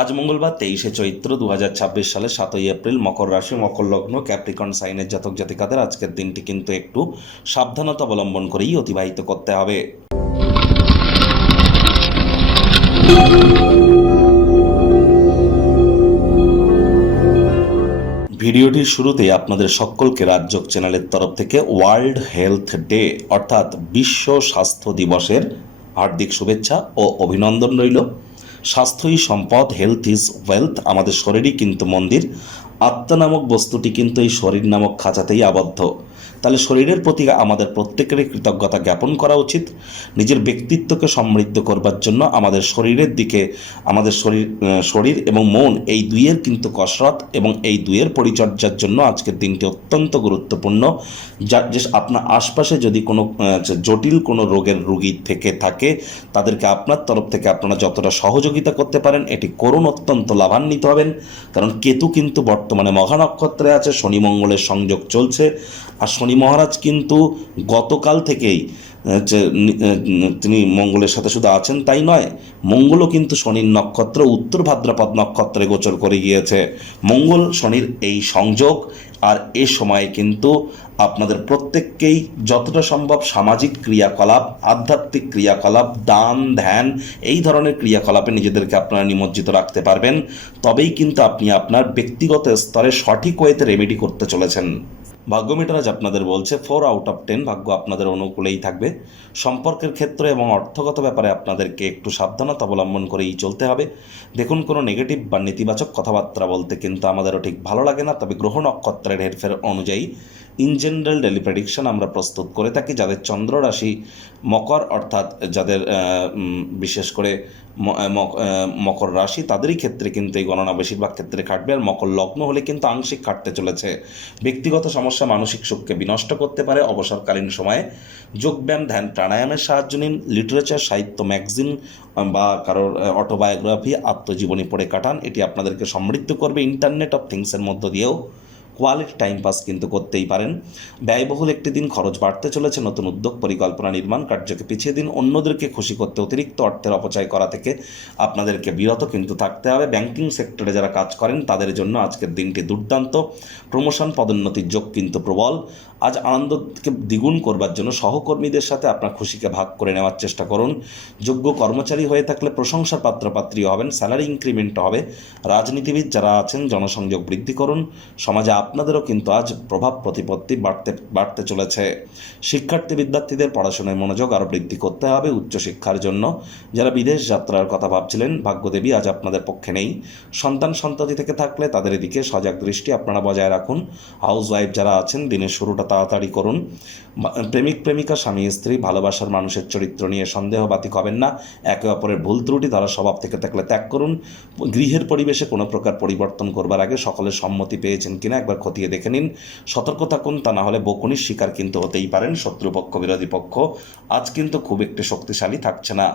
আজ মঙ্গলবার 23শে চৈত্র 2026 সালের 7ই এপ্রিল, মকর রাশি, মকর লগ্ন, ক্যাপ্রিকন সাইনের জাতক জাতিকাদের আজকের দিনটি কিন্তু একটু সাবধানতা অবলম্বন করেই অতিবাহিত করতে হবে। ভিডিওটির শুরুতে আপনাদের সকলকে রাজযোগ চ্যানেলের তরফ থেকে ওয়ার্ল্ড হেলথ ডে অর্থাৎ বিশ্ব স্বাস্থ্য দিবসের হার্দিক শুভেচ্ছা ও অভিনন্দন রইল। স্বাস্থ্যই সম্পদ, হেলথ ইজ ওয়েলথ। আমাদের শরীরই কিন্তু মন্দির। আত্মা নামক বস্তুটি কিন্তু এই শরীর নামক খাঁচাতেই আবদ্ধ। তাহলে শরীরের প্রতি আমাদের প্রত্যেকেরই কৃতজ্ঞতা জ্ঞাপন করা উচিত। নিজের ব্যক্তিত্বকে সমৃদ্ধ করবার জন্য আমাদের শরীরের দিকে, আমাদের শরীর এবং মন, এই দুইয়ের কিন্তু কসরত এবং এই দুইয়ের পরিচর্যার জন্য আজকের দিনটি অত্যন্ত গুরুত্বপূর্ণ। যে আপনার আশপাশে যদি কোনো জটিল কোনো রোগের রোগী থেকে থাকে, তাদেরকে আপনার তরফ থেকে আপনারা যতটা সহযোগিতা করতে পারেন এটি করুন, অত্যন্ত লাভান্বিত হবেন। কারণ কেতু কিন্তু বর্তমানে মঘা নক্ষত্রে আছে, শনি মঙ্গলের সংযোগ চলছে। আর শনি মহারাজ কিন্তু গতকাল থেকেই তিনি মঙ্গলের সাথে শুধু আছেন তাই নয়, মঙ্গলও কিন্তু শনির নক্ষত্র উত্তর ভাদ্রপদ নক্ষত্রে গোচর করে গিয়েছে। মঙ্গল শনির এই সংযোগ, আর এ সময়ে কিন্তু আপনাদের প্রত্যেককেই যতটা সম্ভব সামাজিক ক্রিয়াকলাপ, আধ্যাত্মিক ক্রিয়াকলাপ, দান ধ্যান, এই ধরনের ক্রিয়াকলাপে নিজেদেরকে আপনারা নিমজ্জিত রাখতে পারবেন। তবেই কিন্তু আপনি আপনার ব্যক্তিগত স্তরে সঠিক ওয়েতে রেমেডি করতে চলেছেন। ভাগ্য মিটার আজ আপনাদের বলছে 4/10, ভাগ্য আপনাদের অনুকূলেই থাকবে। সম্পর্কের ক্ষেত্রে এবং অর্থগত ব্যাপারে আপনাদেরকে একটু সাবধানতা অবলম্বন করেই চলতে হবে। দেখুন, কোনো নেগেটিভ বা নেতিবাচক কথাবার্তা বলতে কিন্তু আমাদেরও ঠিক ভালো লাগে না, তবে গ্রহ নক্ষত্রের হেরফের অনুযায়ী ইন জেনারেল ডেলি প্রেডিকশন আমরা প্রস্তুত করে থাকি। যাদের চন্দ্র রাশি মকর, অর্থাৎ যাদের বিশেষ করে মকর রাশি, তাদেরই ক্ষেত্রে কিন্তু এই গণনা বেশিরভাগ ক্ষেত্রে খাটবে। আর মকর লগ্ন হলে কিন্তু আংশিক খাটতে চলেছে। ব্যক্তিগত সমস্যা মানসিক সুখকে বিনষ্ট করতে পারে। অবসরকালীন সময়ে যোগব্যায়াম, ধ্যান, প্রাণায়ামের সাহায্য নিন। লিটারেচার, সাহিত্য, ম্যাগাজিন বা কারোর অটোবায়োগ্রাফি, আত্মজীবনী পড়ে কাটান। এটি আপনাদেরকে সমৃদ্ধ করবে। ইন্টারনেট অফ থিংসের মধ্য দিয়েও কোয়ালিটি টাইম পাস কিন্তু করতেই পারেন। ব্যয়বহুল একটি দিন, খরচ বাড়তে চলেছে। নতুন উদ্যোগ, পরিকল্পনা, নির্মাণ কার্যকে পিছিয়ে দিন। অন্যদেরকে খুশি করতে অতিরিক্ত অর্থের অপচয় করা থেকে আপনাদেরকে বিরত কিন্তু থাকতে হবে। ব্যাংকিং সেক্টরে যারা কাজ করেন তাদের জন্য আজকের দিনটি দুর্দান্ত। প্রমোশন, পদোন্নতির যোগ কিন্তু প্রবল। আজ আনন্দকে দ্বিগুণ করবার জন্য সহকর্মীদের সাথে আপনার খুশিকে ভাগ করে নেওয়ার চেষ্টা করুন। যোগ্য কর্মচারী হয়ে থাকলে প্রশংসার পাত্রপাত্রী হবেন। স্যালারি ইনক্রিমেন্ট হবে। রাজনীতিবিদ যারা আছেন জনসংযোগ বৃদ্ধি করুন। সমাজে আপনাদেরও কিন্তু আজ প্রভাব প্রতিপত্তি বাড়তে চলেছে। শিক্ষার্থী বিদ্যার্থীদের পড়াশোনায় মনোযোগ আরও বৃদ্ধি করতে হবে উচ্চশিক্ষার জন্য। যারা বিদেশ যাত্রার কথা ভাবছিলেন, ভাগ্যদেবী আজ আপনাদের পক্ষে নেই। সন্তান সন্ততি থেকে থাকলে তাদের এদিকে সজাগ দৃষ্টি আপনারা বজায় রাখুন। হাউস ওয়াইফ যারা আছেন, দিনের শুরুটা তাড়াতাড়ি করুন। প্রেমিক প্রেমিকা, স্বামী স্ত্রী, ভালোবাসার মানুষের চরিত্র নিয়ে সন্দেহবাতিক হবেন না। একে অপরের ভুল ত্রুটি তারা স্বভাব থেকে থাকলে ত্যাগ করুন। গৃহের পরিবেশে কোনো প্রকার পরিবর্তন করবার আগে সকলের সম্মতি পেয়েছেন কিনা একবার খতিয়ে দেখে নিন। সতর্ক থাকুন, তা না হলে বকুনির শিকার কিন্তু হতেই পারেন। শত্রুপক্ষ, বিরোধী পক্ষ আজ কিন্তু খুব একটি শক্তিশালী থাকছে না।